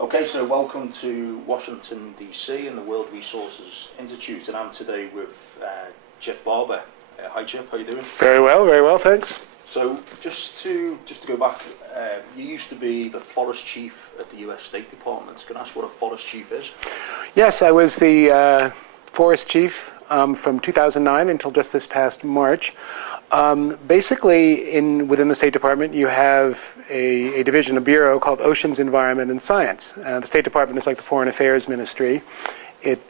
Okay, so welcome to Washington, D.C. and the World Resources Institute, and I'm today with Chip Barber. Hi Chip, how you doing? Very well, thanks. So just to go back, you used to be the forest chief at the US State Department. Can I ask what a forest chief is? Yes, I was the forest chief from 2009 until just this past March. Basically, within the State Department, you have a division, a bureau called Oceans, Environment, and Science. The State Department is like the Foreign Affairs Ministry. It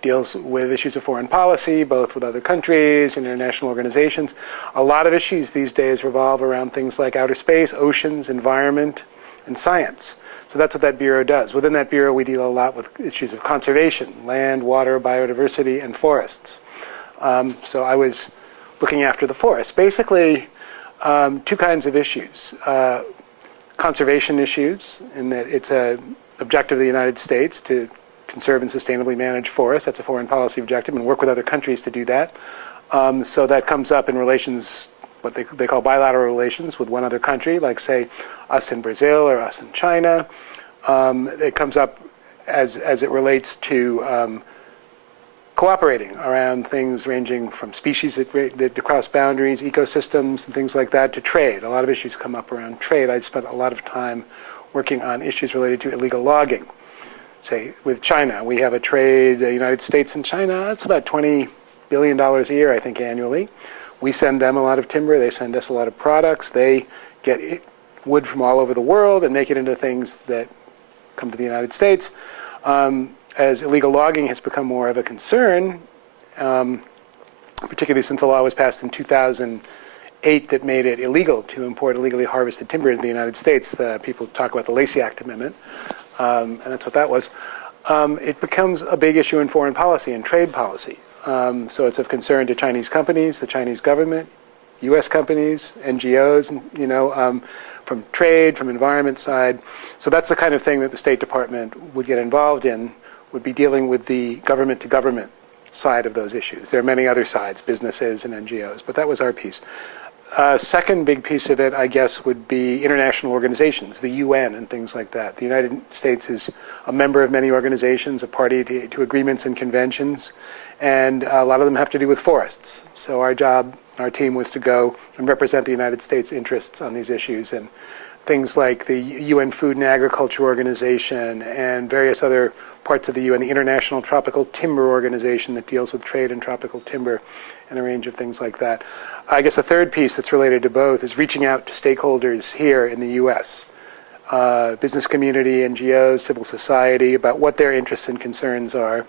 deals with issues of foreign policy, both with other countries and international organizations. A lot of issues these days revolve around things like outer space, oceans, environment, and science. So that's what that bureau does. Within that bureau, we deal a lot with issues of conservation, land, water, biodiversity, and forests. So I was looking after the forests. Basically, two kinds of issues. Conservation issues, in that it's an objective of the United States to conserve and sustainably manage forests. That's a foreign policy objective, and work with other countries to do that. So that comes up in relations, what they call bilateral relations with one other country, like say us in Brazil or us in China. It comes up as it relates to cooperating around things ranging from species that cross boundaries, ecosystems, and things like that, to trade. A lot of issues come up around trade. I spent a lot of time working on issues related to illegal logging. Say, with China, we have a trade, the United States and China, it's about $20 billion a year, I think, annually. We send them a lot of timber, they send us a lot of products. They get wood from all over the world and make it into things that come to the United States. As illegal logging has become more of a concern, particularly since a law was passed in 2008 that made it illegal to import illegally harvested timber into the United States. People talk about the Lacey Act Amendment, and that's what that was. It becomes a big issue in foreign policy and trade policy. So it's of concern to Chinese companies, the Chinese government, U.S. companies, NGOs, from trade, from environment side. So that's the kind of thing that the State Department would get involved in, would be dealing with the government-to-government side of those issues. There are many other sides, businesses and NGOs, but that was our piece. Second big piece of it, I guess, would be international organizations, the UN and things like that. The United States is a member of many organizations, a party to agreements and conventions, and a lot of them have to do with forests. So our team was to go and represent the United States interests on these issues, and things like the UN Food and Agriculture Organization and various other parts of the UN, the International Tropical Timber Organization that deals with trade in tropical timber, and a range of things like that. I guess a third piece that's related to both is reaching out to stakeholders here in the US, business community, NGOs, civil society, about what their interests and concerns are,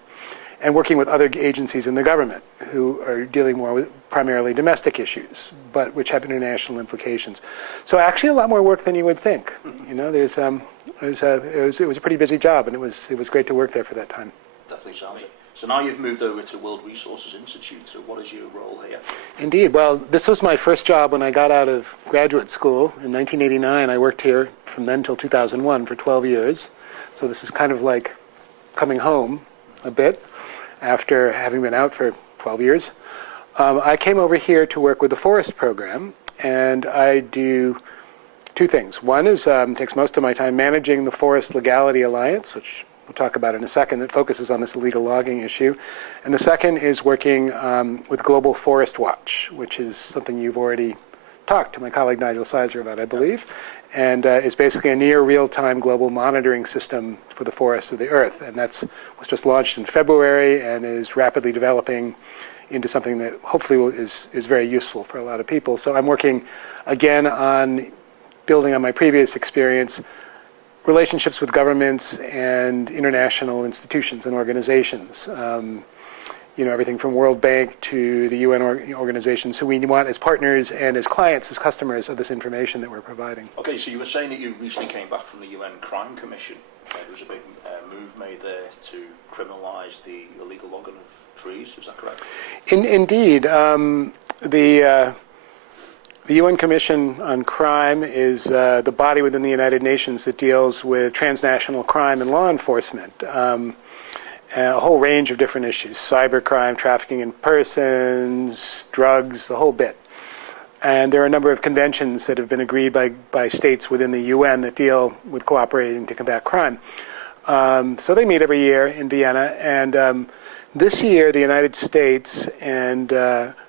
and working with other agencies in the government who are dealing more with primarily domestic issues, but which have international implications. So actually a lot more work than you would think. You know, it was a pretty busy job, and it was great to work there for that time. Definitely sounds it. So now you've moved over to World Resources Institute, so what is your role here? Indeed. Well, this was my first job when I got out of graduate school in 1989. I worked here from then till 2001 for 12 years. So this is kind of like coming home a bit after having been out for 12 years. I came over here to work with the forest program, and I do two things. One is takes most of my time managing the Forest Legality Alliance, which we'll talk about in a second, that focuses on this illegal logging issue. And the second is working with Global Forest Watch, which is something you've already talked to my colleague Nigel Sizer about, I believe, and is basically a near real-time global monitoring system for the forests of the Earth. And was just launched in February and is rapidly developing into something that hopefully is very useful for a lot of people. So I'm working again on building on my previous experience, relationships with governments and international institutions and organizations. Everything from World Bank to the UN organizations who we want as partners and as clients, as customers of this information that we're providing. Okay, so you were saying that you recently came back from the UN Crime Commission. There was a big move made there to criminalise the illegal logging of trees, is that correct? Indeed. The UN Commission on Crime is the body within the United Nations that deals with transnational crime and law enforcement. A whole range of different issues, cybercrime, trafficking in persons, drugs, the whole bit. And there are a number of conventions that have been agreed by states within the UN that deal with cooperating to combat crime. So they meet every year in Vienna. And this year, the United States and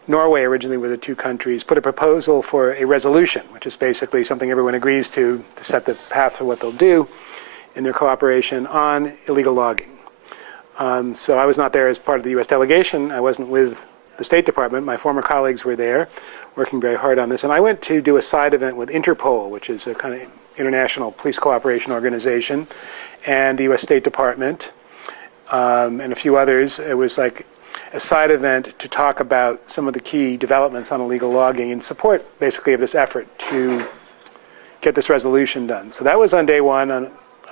Norway originally were the two countries, put a proposal for a resolution, which is basically something everyone agrees to set the path for what they'll do in their cooperation on illegal logging. So I was not there as part of the US delegation. I wasn't with the State Department. My former colleagues were there, working very hard on this. And I went to do a side event with Interpol, which is a kind of international police cooperation organization, and the US State Department, and a few others. It was like a side event to talk about some of the key developments on illegal logging in support, basically, of this effort to get this resolution done. So that was on day one,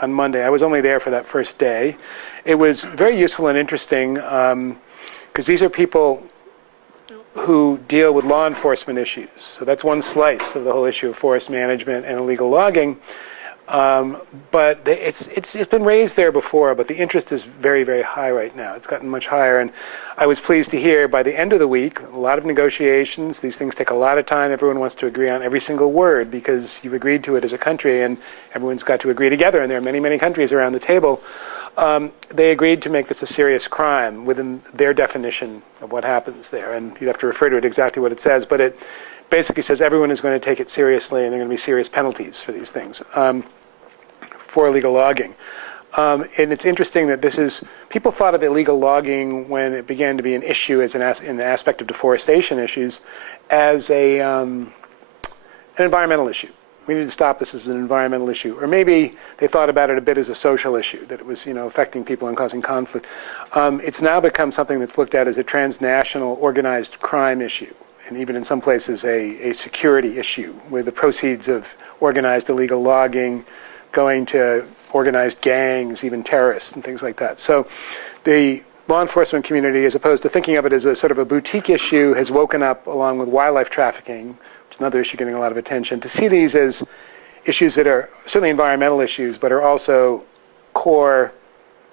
on Monday. I was only there for that first day. It was very useful and interesting because these are people who deal with law enforcement issues. So that's one slice of the whole issue of forest management and illegal logging. But it's been raised there before, but the interest is very, very high right now. It's gotten much higher. And I was pleased to hear by the end of the week, a lot of negotiations. These things take a lot of time. Everyone wants to agree on every single word because you've agreed to it as a country, and everyone's got to agree together. And there are many, many countries around the table. They agreed to make this a serious crime within their definition of what happens there. And you'd have to refer to it exactly what it says, but it basically says everyone is going to take it seriously and there are going to be serious penalties for these things, for illegal logging. And it's interesting that this is, people thought of illegal logging when it began to be an issue as an aspect of deforestation issues as an environmental issue. We need to stop this as an environmental issue. Or maybe they thought about it a bit as a social issue, that it was, affecting people and causing conflict. It's now become something that's looked at as a transnational organized crime issue, and even in some places a security issue, where the proceeds of organized illegal logging going to organized gangs, even terrorists and things like that. So the law enforcement community, as opposed to thinking of it as a sort of a boutique issue, has woken up along with wildlife trafficking, another issue getting a lot of attention, to see these as issues that are certainly environmental issues, but are also core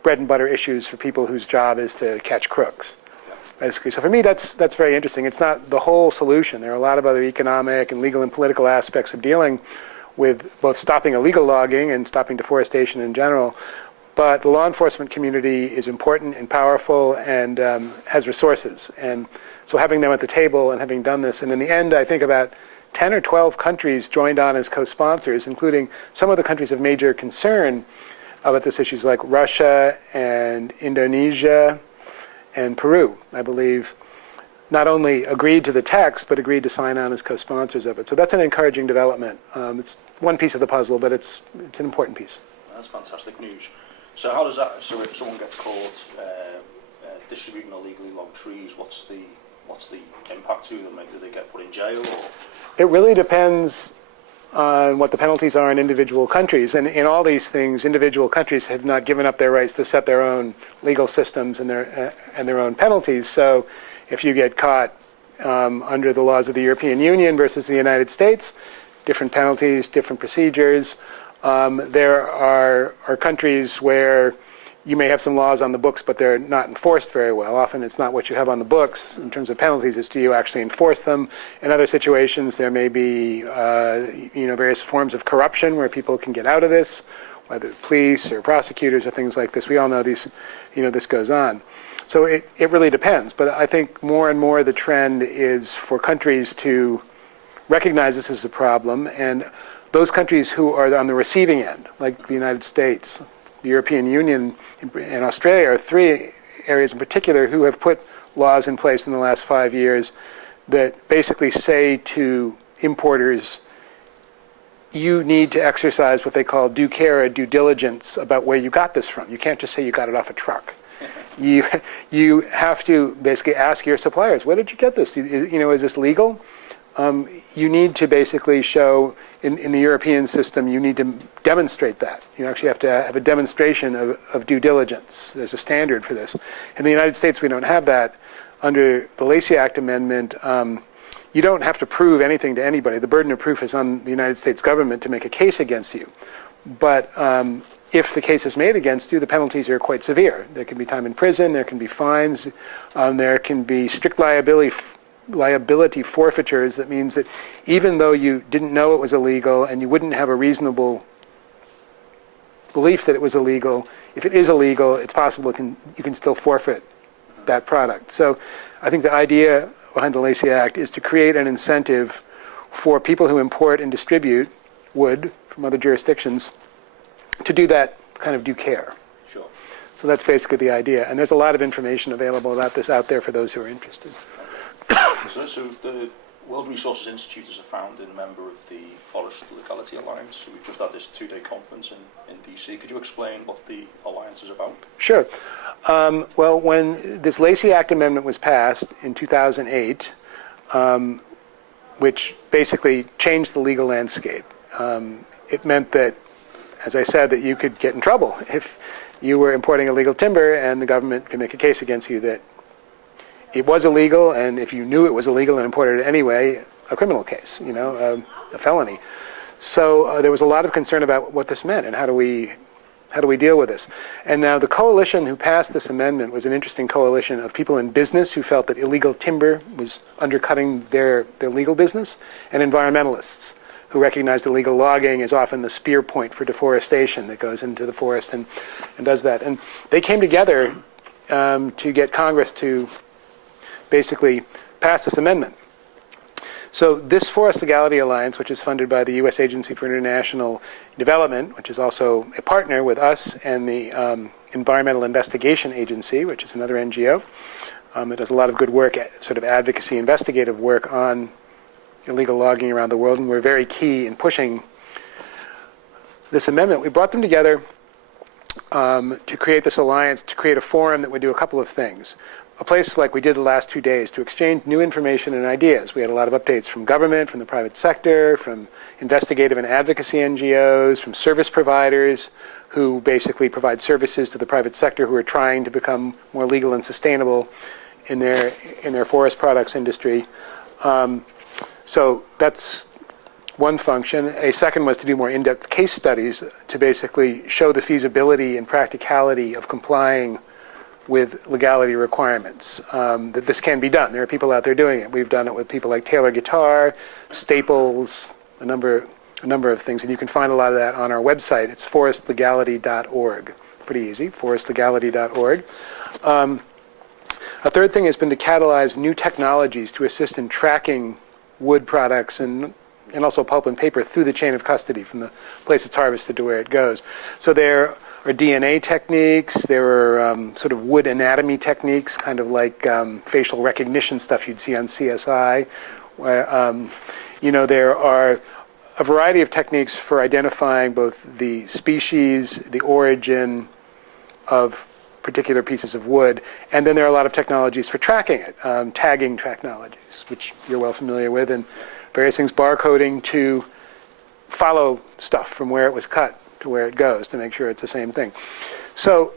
bread and butter issues for people whose job is to catch crooks. Basically. So for me, that's very interesting. It's not the whole solution. There are a lot of other economic and legal and political aspects of dealing with both stopping illegal logging and stopping deforestation in general. But the law enforcement community is important and powerful and has resources. And so having them at the table and having done this, and in the end, I think about 10 or 12 countries joined on as co-sponsors, including some of the countries of major concern about this issues like Russia and Indonesia and Peru, I believe, not only agreed to the text, but agreed to sign on as co-sponsors of it. So that's an encouraging development. It's one piece of the puzzle, but it's an important piece. That's fantastic news. So how does that, so if someone gets caught distributing illegally logged trees, what's the impact to them? Do they get put in jail? Or? It really depends on what the penalties are in individual countries. And in all these things, individual countries have not given up their rights to set their own legal systems and their own penalties. So if you get caught under the laws of the European Union versus the United States, different penalties, different procedures. There are countries where you may have some laws on the books, but they're not enforced very well. Often it's not what you have on the books in terms of penalties, it's do you actually enforce them. In other situations, there may be various forms of corruption where people can get out of this, whether police or prosecutors or things like this. We all know these, this goes on. So it really depends. But I think more and more the trend is for countries to recognize this as a problem, and those countries who are on the receiving end, like the United States, the European Union, and Australia, are three areas in particular who have put laws in place in the last 5 years that basically say to importers, you need to exercise what they call due care or due diligence about where you got this from. You can't just say you got it off a truck. You have to basically ask your suppliers, where did you get this? Is this legal? You need to basically show, in the European system, you need to demonstrate that. You actually have to have a demonstration of due diligence. There's a standard for this. In the United States, we don't have that. Under the Lacey Act Amendment, you don't have to prove anything to anybody. The burden of proof is on the United States government to make a case against you. But if the case is made against you, the penalties are quite severe. There can be time in prison, there can be fines, there can be strict liability liability forfeitures. That means that even though you didn't know it was illegal and you wouldn't have a reasonable belief that it was illegal, if it is illegal, it's possible you can still forfeit that product. So I think the idea behind the Lacey Act is to create an incentive for people who import and distribute wood from other jurisdictions to do that kind of due care. Sure. So that's basically the idea. And there's a lot of information available about this out there for those who are interested. So the World Resources Institute is a founding member of the Forest Legality Alliance. So we've just had this 2-day conference in DC. Could you explain what the alliance is about? Sure. Well, when this Lacey Act amendment was passed in 2008, which basically changed the legal landscape, it meant that, as I said, that you could get in trouble if you were importing illegal timber, and the government could make a case against you that it was illegal, and if you knew it was illegal and imported it anyway, a criminal case, a felony. So there was a lot of concern about what this meant and how do we deal with this. And now the coalition who passed this amendment was an interesting coalition of people in business who felt that illegal timber was undercutting their legal business, and environmentalists who recognized illegal logging as often the spear point for deforestation that goes into the forest and does that. And they came together to get Congress to basically pass this amendment. So this Forest Legality Alliance, which is funded by the U.S. Agency for International Development, which is also a partner with us and the Environmental Investigation Agency, which is another NGO, it does a lot of good work, sort of advocacy, investigative work on illegal logging around the world, and we're very key in pushing this amendment. We brought them together to create this alliance, to create a forum that would do a couple of things. A place like we did the last 2 days to exchange new information and ideas. We had a lot of updates from government, from the private sector, from investigative and advocacy NGOs, from service providers who basically provide services to the private sector who are trying to become more legal and sustainable in their forest products industry. So that's one function. A second was to do more in-depth case studies to basically show the feasibility and practicality of complying with legality requirements, that this can be done. There are people out there doing it. We've done it with people like Taylor Guitar, Staples, a number of things, and you can find a lot of that on our website. It's forestlegality.org. Pretty easy, forestlegality.org. A third thing has been to catalyze new technologies to assist in tracking wood products and also pulp and paper through the chain of custody from the place it's harvested to where it goes. So there are DNA techniques, there are sort of wood anatomy techniques, kind of like facial recognition stuff you'd see on CSI. Where, there are a variety of techniques for identifying both the species, the origin of particular pieces of wood, and then there are a lot of technologies for tracking it, tagging technologies, which you're well familiar with, and various things, barcoding to follow stuff from where it was cut to where it goes to make sure it's the same thing. So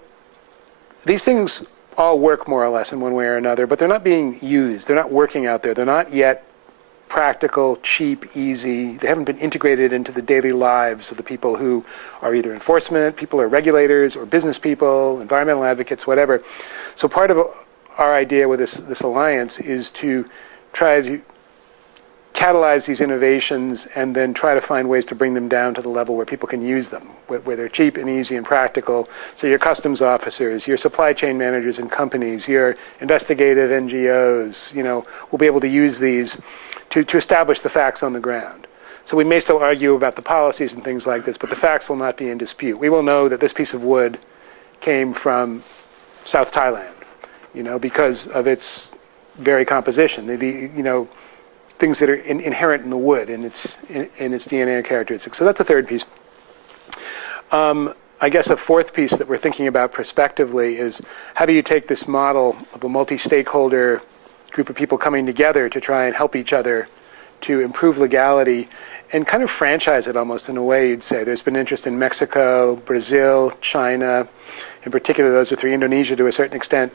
these things all work more or less in one way or another, but they're not being used. They're not working out there. They're not yet practical, cheap, easy. They haven't been integrated into the daily lives of the people who are either enforcement, people or regulators, or business people, environmental advocates, whatever. So part of our idea with this alliance is to try to catalyze these innovations and then try to find ways to bring them down to the level where people can use them, where they're cheap and easy and practical. So your customs officers, your supply chain managers in companies, your investigative NGOs, will be able to use these to establish the facts on the ground. So we may still argue about the policies and things like this, but the facts will not be in dispute. We will know that this piece of wood came from South Thailand, because of its very composition. Things that are inherent in the wood and its DNA characteristics. So that's a third piece. I guess a fourth piece that we're thinking about prospectively is how do you take this model of a multi-stakeholder group of people coming together to try and help each other to improve legality and kind of franchise it almost in a way, you'd say. There's been interest in Mexico, Brazil, China, in particular those are three, Indonesia to a certain extent.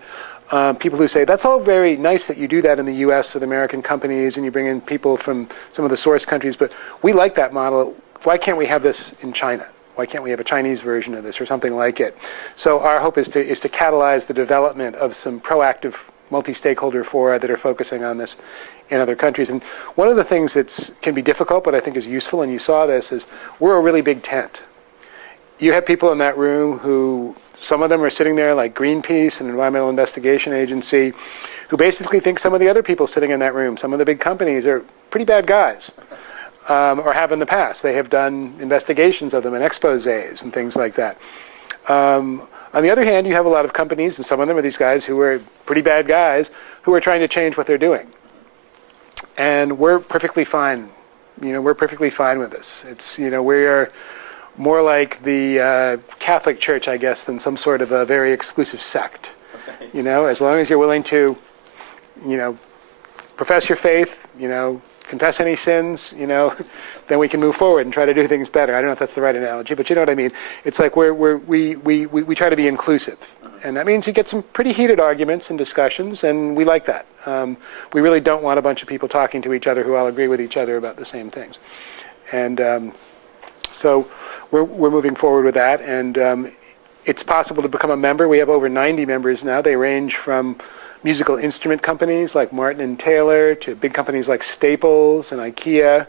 People who say, that's all very nice that you do that in the US with American companies and you bring in people from some of the source countries, but we like that model. Why can't we have this in China? Why can't we have a Chinese version of this or something like it? So our hope is to catalyze the development of some proactive multi-stakeholder fora that are focusing on this in other countries. And one of the things that can be difficult, but I think is useful, and you saw this, is we're a really big tent. You have people in that room who, some of them are sitting there like Greenpeace, an environmental investigation agency, who basically think some of the other people sitting in that room, some of the big companies, are pretty bad guys, or have in the past. They have done investigations of them and exposés and things like that. On the other hand, you have a lot of companies, and some of them are these guys who are pretty bad guys, who are trying to change what they're doing. And we're perfectly fine. We're perfectly fine with this. It's, we're more like the Catholic Church, I guess, than some sort of a very exclusive sect. Okay. As long as you're willing to, profess your faith, confess any sins, then we can move forward and try to do things better. I don't know if that's the right analogy, but you know what I mean. It's like we try to be inclusive. And that means you get some pretty heated arguments and discussions, and we like that. We really don't want a bunch of people talking to each other who all agree with each other about the same things. And so we're moving forward with that. And it's possible to become a member. We have over 90 members now. They range from musical instrument companies like Martin & Taylor, to big companies like Staples and IKEA,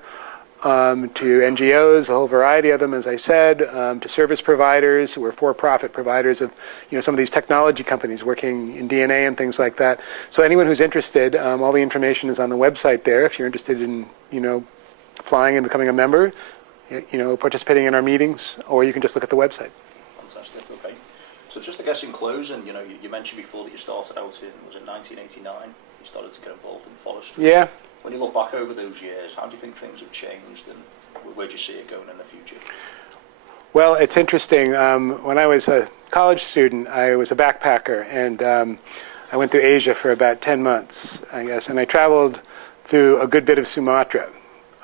to NGOs, a whole variety of them, as I said, to service providers who are for-profit providers of, some of these technology companies working in DNA and things like that. So anyone who's interested, all the information is on the website there. If you're interested in, applying and becoming a member, participating in our meetings, or you can just look at the website. Fantastic. Okay. So just I guess in closing, you mentioned before that you started out in, was it 1989? You started to get involved in forestry. Yeah. When you look back over those years, how do you think things have changed, and where do you see it going in the future? Well, it's interesting. When I was a college student, I was a backpacker, and I went through Asia for about 10 months, I guess, and I traveled through a good bit of Sumatra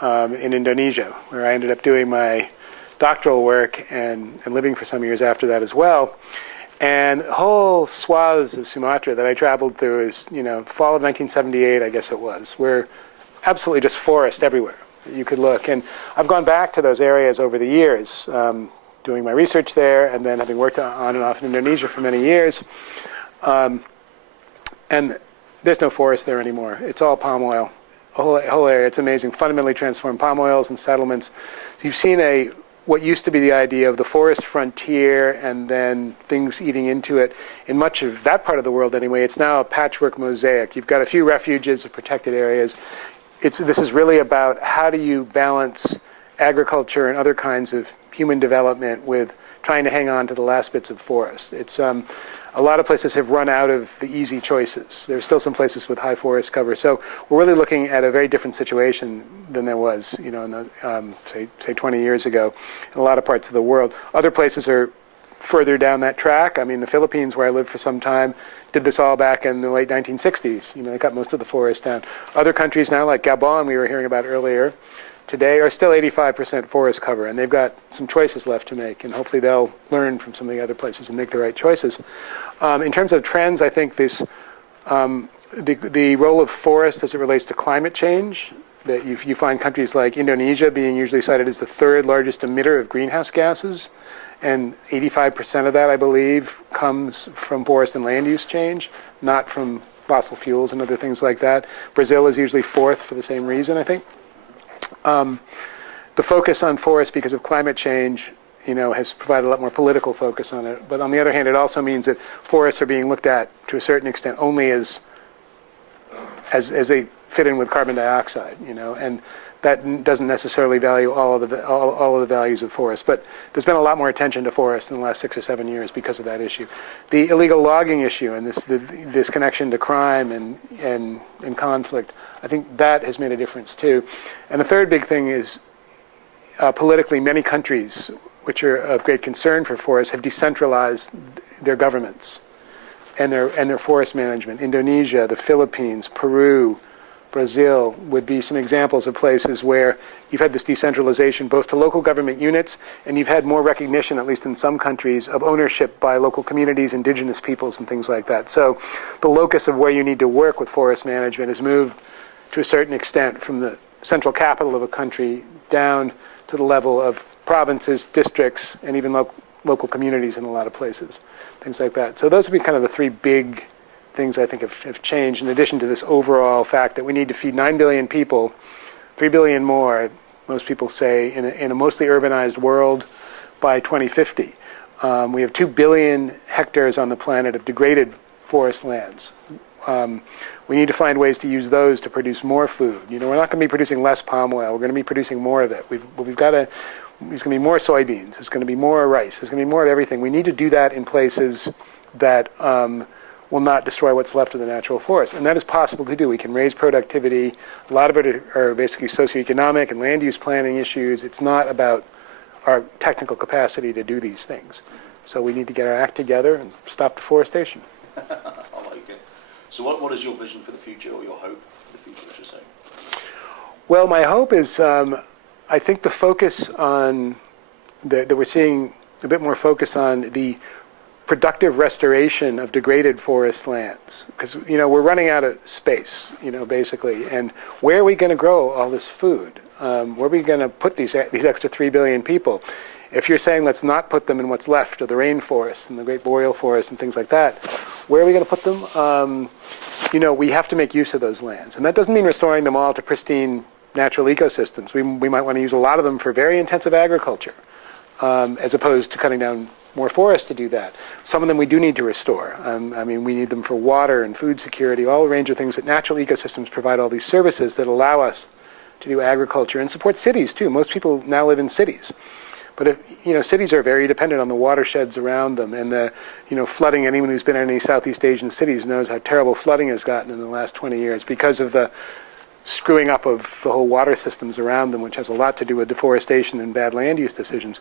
in Indonesia, where I ended up doing my doctoral work and living for some years after that as well. And whole swaths of Sumatra that I traveled through is, fall of 1978, I guess it was, were absolutely just forest everywhere. You could look. And I've gone back to those areas over the years, doing my research there, and then having worked on and off in Indonesia for many years. And there's no forest there anymore. It's all palm oil. A whole area. It's amazing. Fundamentally transformed palm oils and settlements. So you've seen what used to be the idea of the forest frontier and then things eating into it. In much of that part of the world anyway, it's now a patchwork mosaic. You've got a few refuges or protected areas. This is really about how do you balance agriculture and other kinds of human development with trying to hang on to the last bits of forest. It's a lot of places have run out of the easy choices. There's still some places with high forest cover. So we're really looking at a very different situation than there was, in the, say 20 years ago in a lot of parts of the world. Other places are further down that track. I mean, the Philippines, where I lived for some time, did this all back in the late 1960s. They cut most of the forest down. Other countries now, like Gabon, we were hearing about earlier, today are still 85% forest cover, and they've got some choices left to make, and hopefully they'll learn from some of the other places and make the right choices. In terms of trends, I think this, the role of forests as it relates to climate change, that you find countries like Indonesia being usually cited as the third largest emitter of greenhouse gases, and 85% of that, I believe, comes from forest and land use change, not from fossil fuels and other things like that. Brazil is usually fourth for the same reason, I think. The focus on forests because of climate change, has provided a lot more political focus on it. But on the other hand, it also means that forests are being looked at to a certain extent only as they fit in with carbon dioxide, and that doesn't necessarily value all of the values of forests. But there's been a lot more attention to forests in the last 6 or 7 years because of that issue. The illegal logging issue and this connection to crime and conflict, I think that has made a difference too. And the third big thing is politically, many countries which are of great concern for forests have decentralized their governments and their forest management. Indonesia, the Philippines, Peru, Brazil would be some examples of places where you've had this decentralization both to local government units, and you've had more recognition, at least in some countries, of ownership by local communities, indigenous peoples, and things like that. So the locus of where you need to work with forest management has moved to a certain extent from the central capital of a country down to the level of provinces, districts, and even local communities in a lot of places, things like that. So those would be kind of the three big things I think have changed, in addition to this overall fact that we need to feed 9 billion people, 3 billion more, most people say, in a mostly urbanized world by 2050. We have 2 billion hectares on the planet of degraded forest lands. We need to find ways to use those to produce more food. You know, we're not going to be producing less palm oil. We're going to be producing more of it. We've got to. There's going to be more soybeans. There's going to be more rice. There's going to be more of everything. We need to do that in places that will not destroy what's left of the natural forest. And that is possible to do. We can raise productivity. A lot of it are basically socioeconomic and land use planning issues. It's not about our technical capacity to do these things. So we need to get our act together and stop deforestation. I like it. So what is your vision for the future, or your hope for the future, I should say? Well, my hope is, I think the focus on, that we're seeing a bit more focus on the productive restoration of degraded forest lands. Because, you know, we're running out of space, you know, basically. And where are we going to grow all this food? Where are we going to put these extra 3 billion people? If you're saying let's not put them in what's left of the rainforests and the great boreal forests and things like that, where are we going to put them? You know, we have to make use of those lands. And that doesn't mean restoring them all to pristine natural ecosystems. We might want to use a lot of them for very intensive agriculture, as opposed to cutting down more forests to do that. Some of them we do need to restore. I mean, we need them for water and food security, all a range of things that natural ecosystems provide all these services that allow us to do agriculture and support cities too. Most people now live in cities. But if, you know, cities are very dependent on the watersheds around them and the, you know, flooding. Anyone who's been in any Southeast Asian cities knows how terrible flooding has gotten in the last 20 years because of the screwing up of the whole water systems around them, which has a lot to do with deforestation and bad land use decisions.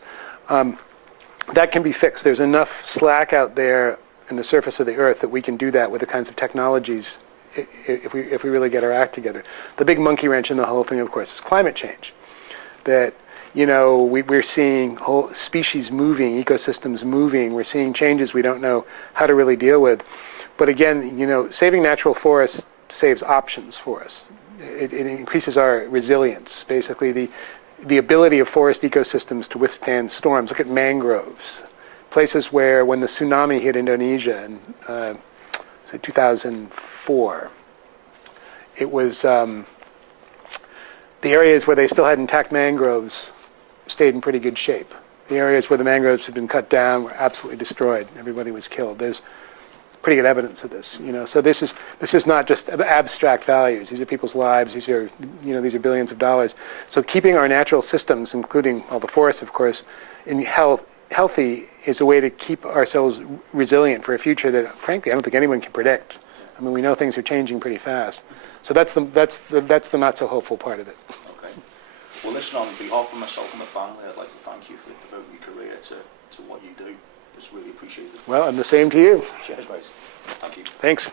That can be fixed. There's enough slack out there in the surface of the earth that we can do that with the kinds of technologies if we really get our act together. The big monkey wrench in the whole thing, of course, is climate change. That, you know, we're seeing whole species moving, ecosystems moving. We're seeing changes we don't know how to really deal with. But again, you know, saving natural forests saves options for us. It increases our resilience, basically the ability of forest ecosystems to withstand storms. Look at mangroves, places where when the tsunami hit Indonesia in say 2004, it was the areas where they still had intact mangroves stayed in pretty good shape. The areas where the mangroves had been cut down were absolutely destroyed. Everybody was killed. There's pretty good evidence of this, you know. So this is not just abstract values. These are people's lives. These are, you know, these are billions of dollars. So keeping our natural systems, including all the forests, of course, in healthy is a way to keep ourselves resilient for a future that, frankly, I don't think anyone can predict. I mean, we know things are changing pretty fast. So that's the not so hopeful part of it. Okay. Well, listen, on behalf of myself and my family, I'd like to thank you for devoting your career to what you do. Just really appreciate it. Well, and the same to you. Cheers, mate. Thank you. Thanks.